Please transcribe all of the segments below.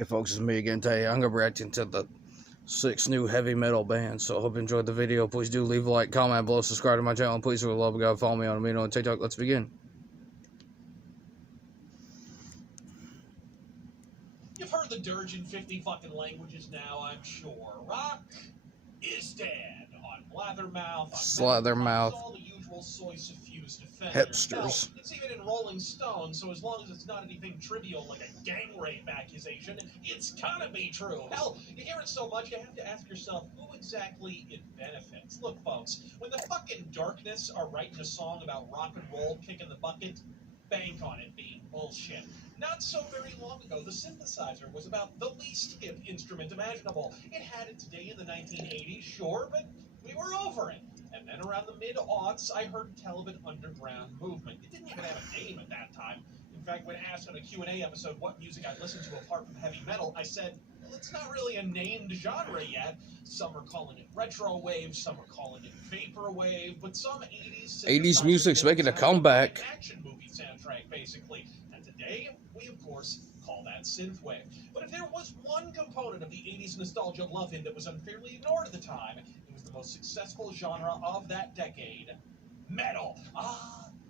Hey folks, it's me again today. I'm going to be reacting to the 6 new heavy metal bands, so I hope you enjoyed the video. Please do leave a like, comment below, subscribe to my channel, and please, for the love of God, follow me on Amino and TikTok. Let's begin. You've heard the dirge in 50 fucking languages now, I'm sure. Rock is dead on Blathermouth, Slathermouth, all the usual soy-suffused offenders. hipsters. Hell, it's even in Rolling Stone, so as long as it's not anything trivial like a gang rape accusation, it's gotta be true. Hell, you hear it so much, you have to ask yourself, who exactly it benefits? Look, folks, when the fucking Darkness are writing a song about rock and roll kicking the bucket, bank on it being bullshit. Not so very long ago, the synthesizer was about the least hip instrument imaginable. It had its day in the 1980s, sure, but we were over it. And then around the mid-aughts, I heard tell of an underground movement. It didn't even have a name at that time. In fact, when asked on a Q&A episode what music I'd listen to apart from heavy metal, I said, well, it's not really a named genre yet. Some are calling it retro wave, some are calling it vapor wave, but some 80s music's making a comeback. Action movie soundtrack, basically. And today, we of course call that synthwave. But if there was one component of the 80s nostalgia love-in that was unfairly ignored at the time, it was the most successful genre of that decade, metal.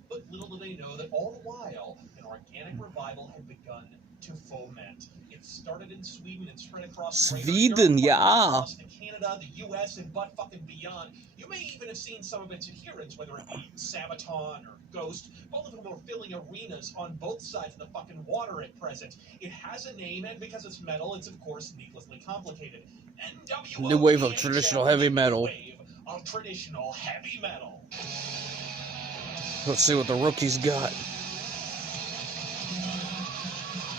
But little do they know that all the while, an organic revival had begun to foment. It started in Sweden and spread across Sweden, across to Canada, the US, and but fucking beyond. You may even have seen some of its adherents, whether it be Sabaton or Ghost. Both of them are filling arenas on both sides of the fucking water at present. It has a name, and because it's metal, it's of course needlessly complicated. NWO, New wave of traditional heavy metal. Wave of traditional heavy metal. Let's see what the rookies got.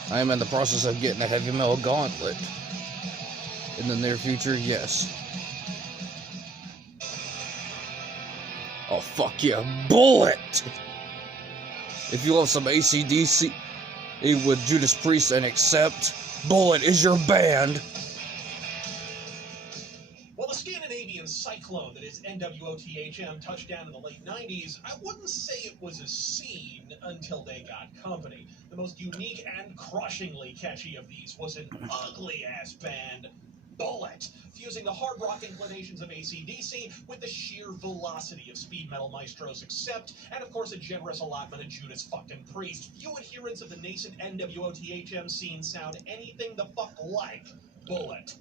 I am in the process of getting a heavy metal gauntlet. In the near future, yes. Oh, fuck yeah. Bullet! If you love some AC/DC with Judas Priest and Accept, Bullet is your band. Well, the Scandinavian cyclone that is NWOTHM touched down in the late 90s, I wouldn't say it was a scene until they got company. The most unique and crushingly catchy of these was an ugly-ass band, Bullet, fusing the hard rock inclinations of AC/DC with the sheer velocity of speed metal maestros Accept, and of course a generous allotment of Judas fucking Priest. Few adherents of the nascent NWOTHM scene sound anything the fuck like Bullet.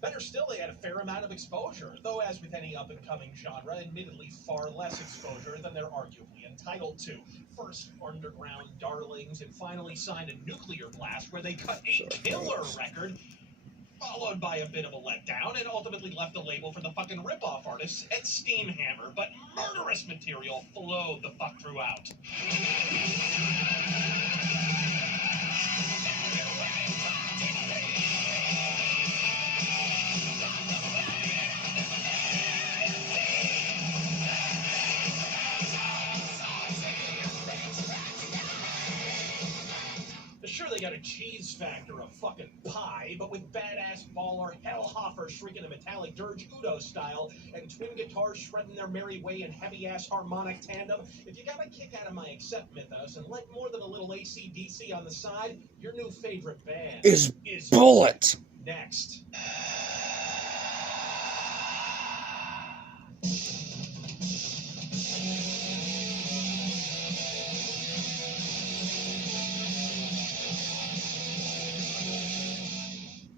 Better still, they had a fair amount of exposure, though as with any up-and-coming genre, admittedly far less exposure than they're arguably entitled to. First, underground darlings, and finally signed a Nuclear Blast, where they cut a killer record, followed by a bit of a letdown, and ultimately left the label for the fucking rip-off artists at Steamhammer, but murderous material flowed the fuck throughout. Sure, they got a cheese factor of fucking pie, but with badass baller Hellhofer shrieking a metallic dirge Udo style, and twin guitars shredding their merry way in heavy-ass harmonic tandem. If you got a kick out of my Accept mythos and like more than a little AC/DC on the side, your new favorite band is Bullet. Next.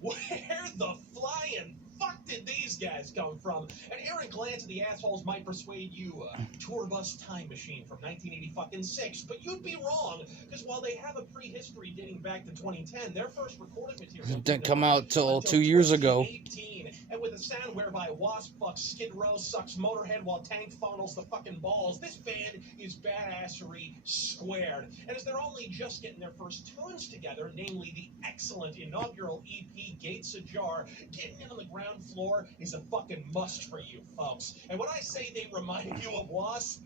Where the flying fuck did these guys come from? An errant glance at the assholes might persuade you a tour bus time machine from 1986, but you'd be wrong, because while they have a prehistory dating back to 2010, their first recorded material didn't come out till 2 years ago. And with a sound whereby Wasp fucks Skid Row, sucks Motorhead while Tank funnels the fucking balls, this band is badassery squared. And as they're only just getting their first tunes together, namely the excellent inaugural EP Gates Ajar, getting in on the ground floor is a fucking must for you folks. And when I say they remind you of Wasp,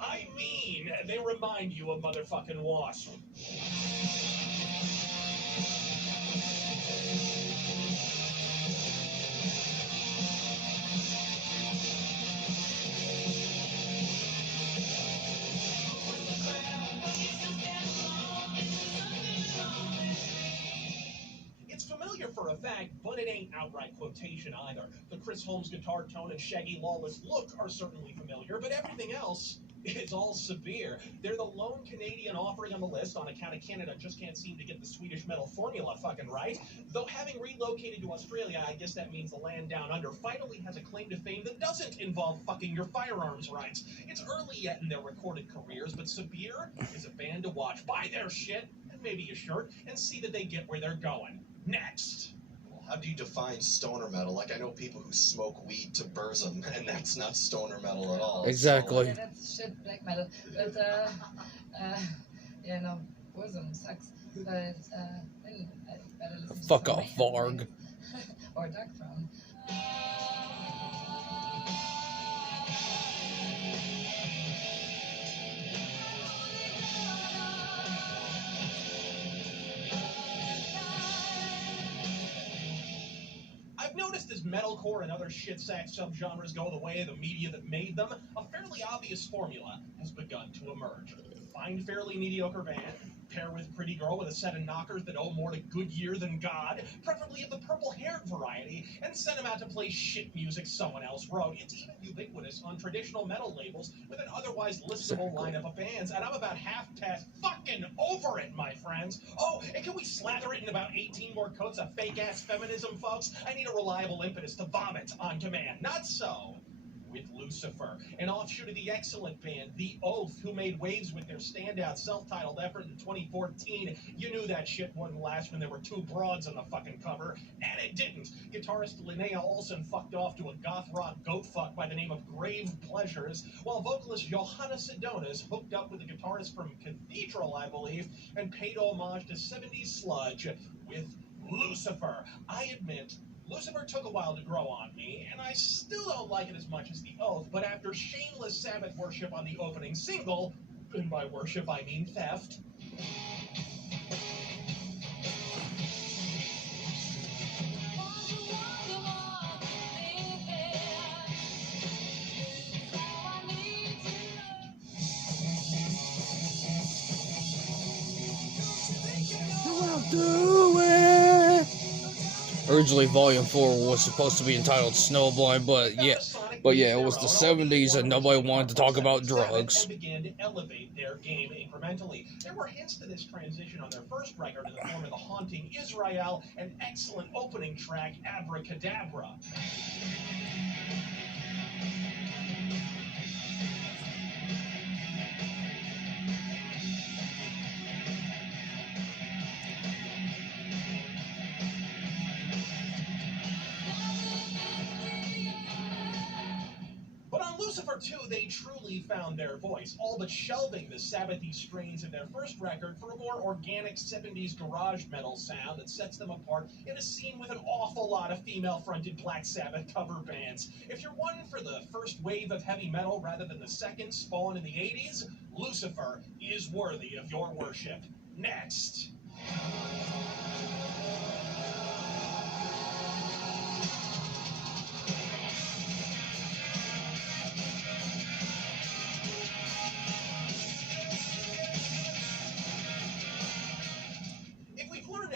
I mean they remind you of motherfucking Wasp. familiar for a fact, but it ain't outright quotation either. The Chris Holmes guitar tone and Shaggy Lawless look are certainly familiar, but everything else is all severe. They're the lone Canadian offering on the list on account of Canada just can't seem to get the Swedish metal formula fucking right. Though having relocated to Australia, I guess that means the land down under finally has a claim to fame that doesn't involve fucking your firearms rights. It's early yet in their recorded careers, but Sabir is a band to watch. Buy their shit, and maybe a shirt, and see that they get where they're going. Next. How do you define stoner metal? Like, I know people who smoke weed to Burzum, and that's not stoner metal at all. Exactly. Yeah, that's shit black metal. But, yeah, no, Burzum sucks. But, then I better listen to Fuck some off, Mayhem Varg. or Dark Throne. I've noticed as metalcore and other shit sack subgenres go the way of the media that made them, a fairly obvious formula has begun to emerge. Find fairly mediocre band, pair with pretty girl with a set of knockers that owe more to Goodyear than God, preferably of the purple-haired variety, and send them out to play shit music someone else wrote. It's even ubiquitous on traditional metal labels with an otherwise listable lineup of bands, and I'm about half-past fucking over it, my friends. Oh, and can we slather it in about 18 more coats of fake-ass feminism, folks? I need a reliable impetus to vomit on command. Not so with Lucifer, an offshoot of the excellent band The Oath, who made waves with their standout self-titled effort in 2014. You knew that shit wouldn't last when there were two broads on the fucking cover, and it didn't. Guitarist Linnea Olsen fucked off to a goth rock goat fuck by the name of Grave Pleasures, while vocalist Johanna Sidonis hooked up with a guitarist from Cathedral, I believe, and paid homage to 70s sludge with Lucifer. I admit, Lucifer took a while to grow on me, and I still don't like it as much as The Oath, but after shameless Sabbath worship on the opening single, and by worship I mean theft, Do it. Originally, Volume 4 was supposed to be entitled Snowblind, but yeah, it was the 70s and nobody wanted to talk about drugs. and began to elevate their game incrementally. There were hints to this transition on their first record in the form of The Haunting Israel, an excellent opening track, Abracadabra. But on Lucifer 2, they truly found their voice, all but shelving the Sabbathy strains of their first record for a more organic 70s garage metal sound that sets them apart in a scene with an awful lot of female-fronted Black Sabbath cover bands. If you're one for the first wave of heavy metal rather than the second, spawned in the 80s, Lucifer is worthy of your worship. Next.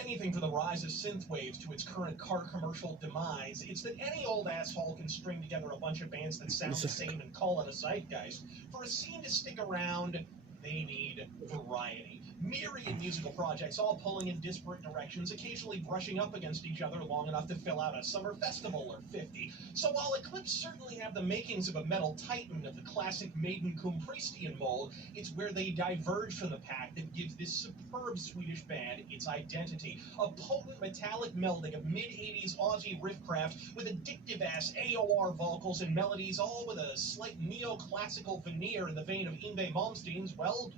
Anything for the rise of synthwaves to its current car commercial demise, it's that any old asshole can string together a bunch of bands that sound the same and call it a zeitgeist. For a scene to stick around, they need variety. Myriad musical projects all pulling in disparate directions, occasionally brushing up against each other long enough to fill out a summer festival or 50. So while Eclipse certainly have the makings of a metal titan of the classic Maiden Cumpristian mold, it's where they diverge from the pack that gives this superb Swedish band its identity. A potent metallic melding of mid-80s Aussie riffcraft with addictive-ass AOR vocals and melodies, all with a slight neoclassical veneer in the vein of Yngwie Malmsteen's, well,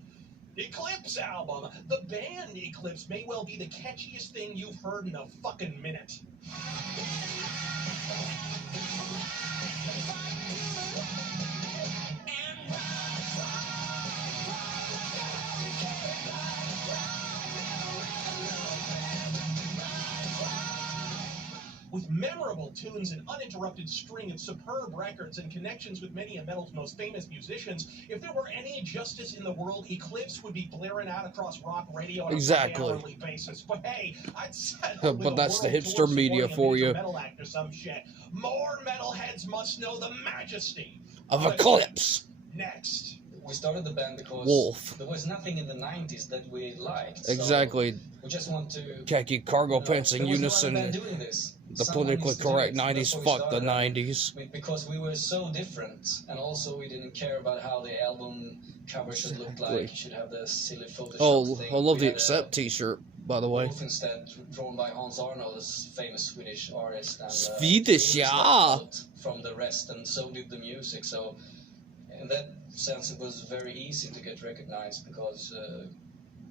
Eclipse album. The band Eclipse may well be the catchiest thing you've heard in a fucking minute. With memorable tunes and uninterrupted string of superb records and connections with many of metal's most famous musicians, if there were any justice in the world, Eclipse would be blaring out across rock radio on Exactly. a hourly basis. But hey, I'd settle with But a that's the world hipster tour media supporting a for major you. metal act or some shit. More metalheads must know the majesty Of Eclipse. Next. We started the band because Wolf. there was nothing in the 90s that we liked. So Exactly. we just want to... Khaki cargo pants in there was no other unison. band doing this. The Someone politically needs to do correct it. So 90s. that's why we Fuck the started. 90s. Because we were so different, and also we didn't care about how the album cover should look Exactly. like. You should have the silly Photoshop Oh, thing. I love We the had a Accept t-shirt, by the way. wolf instead, drawn by Hans Arnold, this famous Swedish artist. And, Swedish, he yeah. stood out from the rest, and so did the music. So, in that sense, it was very easy to get recognized because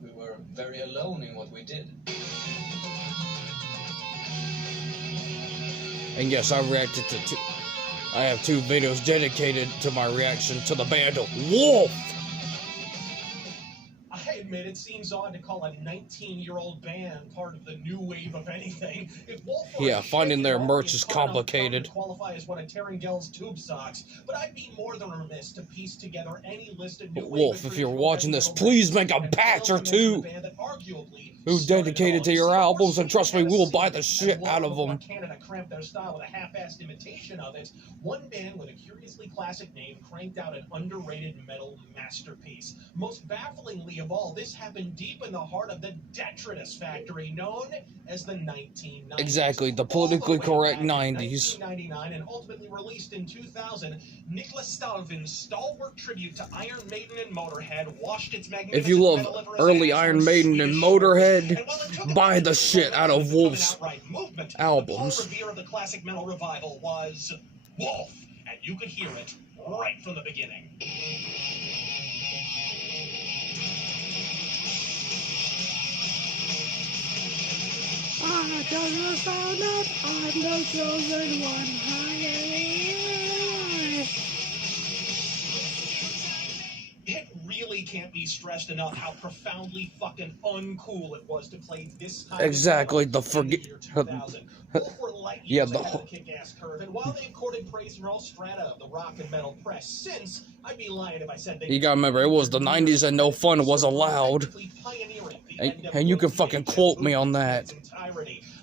we were very alone in what we did. And yes, I reacted to two. I have 2 videos dedicated to my reaction to the band Wolf. I admit it seems odd to call a 19-year-old band part of the new wave of anything. If Wolf were Yeah, a finding shit, their you'd merch already is caught on complicated. to qualify as one of Terengale's tube socks, but I'd be more than remiss to piece together any listed new But wave Wolf, of if you're traditional watching heavy this, metal please bands make a and patch or also mention two the band that arguably who started dedicated it to all. your So albums, and trust me, we will buy the and shit long out of before them. Canada cramped their style with a half-assed imitation of it, one band with a curiously classic name cranked out an underrated metal masterpiece. Most bafflingly of all, this happened deep in the heart of the detritus factory known as the 1990s. Exactly, the All politically way correct back in 90s. 1999 and ultimately released in 2000, Niklas Stalvin's stalwart tribute to Iron Maiden and Motorhead washed its magnificent If you love metal-liverous early ass Iron on Maiden and Swedish Motorhead, shores. And while it took a buy minute the for shit out Motorhead of to become an Wolf's outright movement, albums. The Paul Revere of the classic metal revival was Wolf, and you could hear it right from the beginning. I just found out I'm the chosen one. It really can't be stressed enough how profoundly fucking uncool it was to play this kind Exactly, of the metal in forget- the year 2000. Wolf were light Yeah, years the ahead whole- of the kick-ass curve, and while they've courted praise from all strata of the rock and metal press since, I'd be lying if I said they... You gotta remember, it was the 90s and no fun was allowed. And you can fucking quote me on that.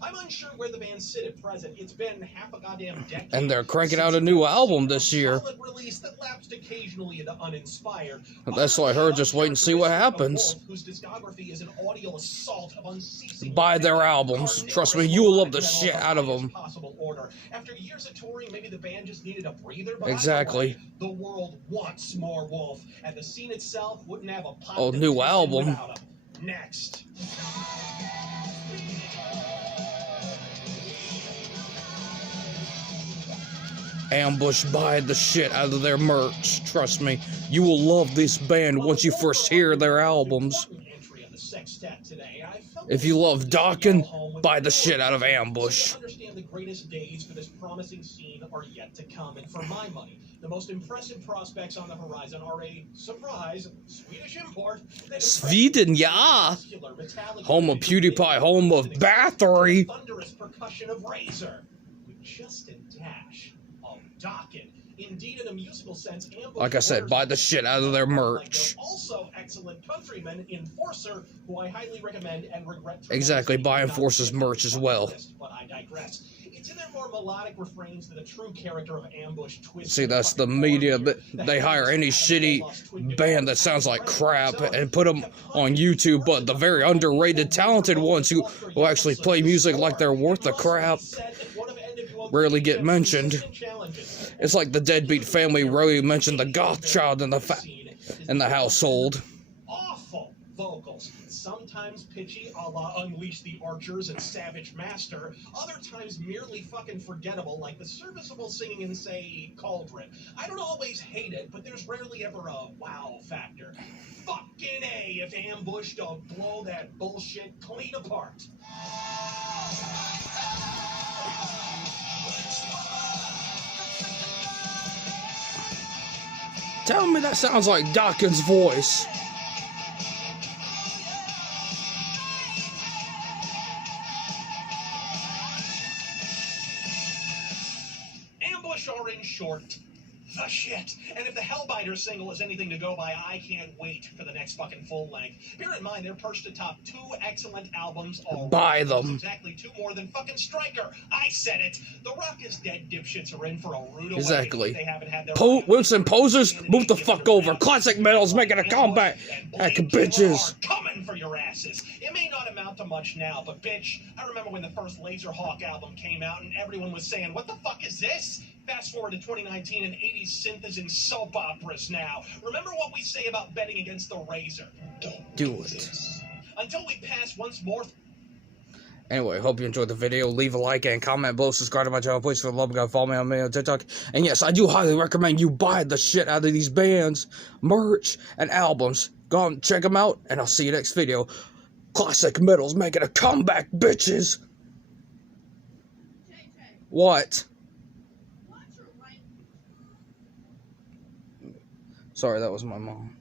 I'm unsure where the band sit at present. It's been half a goddamn decade. And they're cranking out a new album this year. Solid release that lapsed occasionally into uninspired. That's what I heard, just wait and see what happens. Whose discography is an audio assault of unceasing Buy their albums. Trust me, you will love the shit out of them. possible order. After years of touring, maybe the band just needed a breather. But Exactly. the world wants more Wolf, and the scene itself wouldn't have a pop. Oh, to new piss in album. without 'em. Next. Ambush, buy the shit out of their merch. Trust me, you will love this band once you first hear their albums. If you love Dokken, buy the shit out of Ambush. I understand the greatest days for this promising scene are yet to come, and for my money, the most impressive prospects on the horizon are a surprise Swedish import. Sweden, yeah. Home of PewDiePie, home of Bathory. Thunderous percussion of Razor, with just a dash of Dokken. Indeed, in a musical sense, Ambush Like I said, buy the shit out of their merch. Also, excellent countryman Enforcer, who I highly recommend and regret. Exactly, buy tremendously Enforcer's not to merch as mention well. this, but I digress. It's in their more melodic refrains that the true character of Ambush twists. See, that's the media. They hire any shitty band that sounds like crap and put them on YouTube, but the very underrated, talented ones who actually play music like they're worth the crap rarely get mentioned. It's like the Deadbeat Family rarely mentioned the goth child in the household. Awful vocals, sometimes pitchy a la Unleash the Archers and Savage Master, other times merely fucking forgettable like the serviceable singing in, say, Cauldron. I don't always hate it, but there's rarely ever a wow factor. Fucking A if Ambush don't blow that bullshit clean apart. Tell me that sounds like Dokken's voice. Bush are, in short, the shit. And if the Hellbiter single is anything to go by, I can't wait for the next fucking full length. Bear in mind, they're perched atop 2 excellent albums already. Buy them. That's exactly 2 more than fucking Stryker. I said it. The Rock is Dead dipshits are in for a rude Exactly. awakening. They haven't had their Wilson posers, move the fuck over. Classic Metal's making a comeback. Heck, bitches. Coming for your asses. It may not amount to much now, but bitch, I remember when the first Laserhawk album came out and everyone was saying, what the fuck is this? Fast forward to 2019 and 80s synth is in soap operas now. Remember what we say about betting against the razor. Don't Do it. Until we pass once more. Anyway, hope you enjoyed the video. Leave a like and comment below. Subscribe to my channel. Please, for the love of God, follow me on TikTok. And yes, I do highly recommend you buy the shit out of these bands, merch, and albums. Go and check them out, and I'll see you next video. Classic Metal's making a comeback, bitches. What? Sorry, that was my mom.